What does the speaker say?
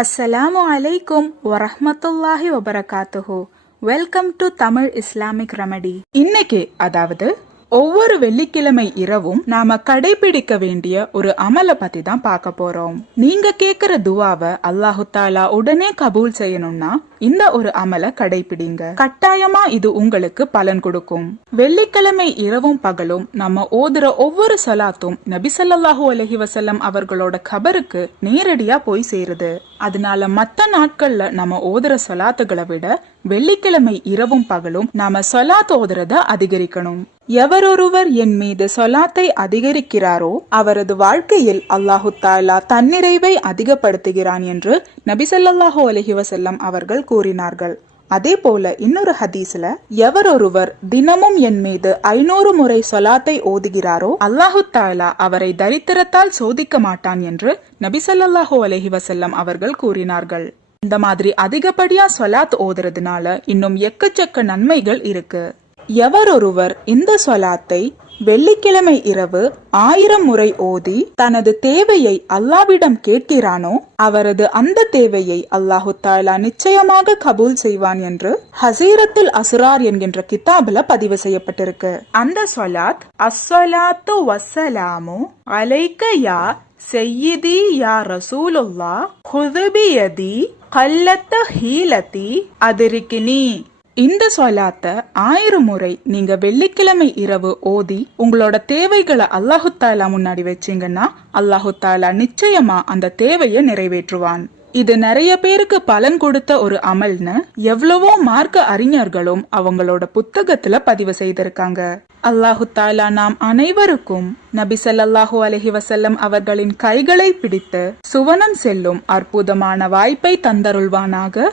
அஸ்ஸலாமு அலைக்கும் வரஹ்மத்துல்லாஹி வபரகாத்துஹு. Welcome to Tamil Islamic remedy. இன்னைக்கு அதாவது ஒவ்வொரு வெள்ளிக்கிழமை இரவும் நாம கடைபிடிக்க வேண்டிய ஒரு அமலை பத்தி தான் பார்க்க போறோம். நீங்க கேக்குற துவாவை அல்லாஹு தாலா உடனே கபூல் செய்யணும்னா இந்த ஒரு அமலை கடைபிடிங்க. கட்டாயமா இது உங்களுக்கு பலன் கொடுக்கும். வெள்ளிக்கிழமை இரவும் பகலும் நம்ம ஓதுற ஒவ்வொரு சலாத்தும் நபி ஸல்லல்லாஹு அலைஹி வஸல்லம் அவர்களோட கபருக்கு நேரடியா போய் சேருது. அதனால மத்த நாட்கள்ல நம்ம ஓதுற சலாத்துகளை விட வெள்ளிக்கிழமை இரவும் பகலும் நாம சலாத் ஓதுறத அதிகரிக்கணும். எவரொருவர் என் மீது சொலாத்தை அதிகரிக்கிறாரோ அவரது வாழ்க்கையில் அல்லாஹு தாலா தன்னிறைவை அதிகப்படுத்துகிறான் என்று நபி ஸல்லல்லாஹு அலைஹி வஸல்லம் அவர்கள் கூறினார்கள். அதே போல இன்னொரு ஹதீஸ்ல எவரொருவர் தினமும் என் மீது 500 முறை சொலாத்தை ஓதுகிறாரோ அல்லாஹு தாலா அவரை தரித்திரத்தால் சோதிக்க மாட்டான் என்று நபி ஸல்லல்லாஹு அலைஹி வஸல்லம் அவர்கள் கூறினார்கள். இந்த மாதிரி அதிகப்படியா சொலாத் ஓதுறதுனால இன்னும் எக்கச்சக்க நன்மைகள் இருக்கு. எவரொருவர் இந்த சொலாத்தை வெள்ளிக்கிழமை இரவு 1000 முறை ஓதி தனது தேவையை அல்லாவிடம் கேட்கிறானோ அவரது அந்த தேவையை அல்லாஹு தாலா நிச்சயமாக கபூல் செய்வான் என்று ஹஸீரத்துல் அஸ்ரார் என்கின்ற கிதாபுல பதிவு செய்யப்பட்டிருக்கு. அந்த சொலாத் அஸ்ஸலாத்து வஸ்ஸலாமு அலைக்க யா சய்யிதி யா ரசூலுல்லாஹ் குது பியதி கல்லத்த ஹீலதி அதிரிக்கினி. இந்த சொலாத்த 1000 முறை நீங்க வெள்ளிக்கிழமை இரவு ஓதி உங்களோட தேவைகளை அல்லாஹு தாலா முன்னாடி வச்சீங்கன்னா அல்லாஹு தாலா நிச்சயமா அந்த தேவையை நிறைவேற்றுவான். இது நிறைய பேருக்கு பலன் கொடுத்த ஒரு அமல்னு எவ்வளவோ மார்க்க அறிஞர்களும் அவங்களோட புத்தகத்துல பதிவு செய்திருக்காங்க. அல்லாஹு தாலா நாம் அனைவருக்கும் நபி ஸல்லல்லாஹு அலைஹி வஸல்லம் அவர்களின் கைகளை பிடித்து சுவனம் செல்லும் அற்புதமான வாய்ப்பை தந்தருள்வானாக.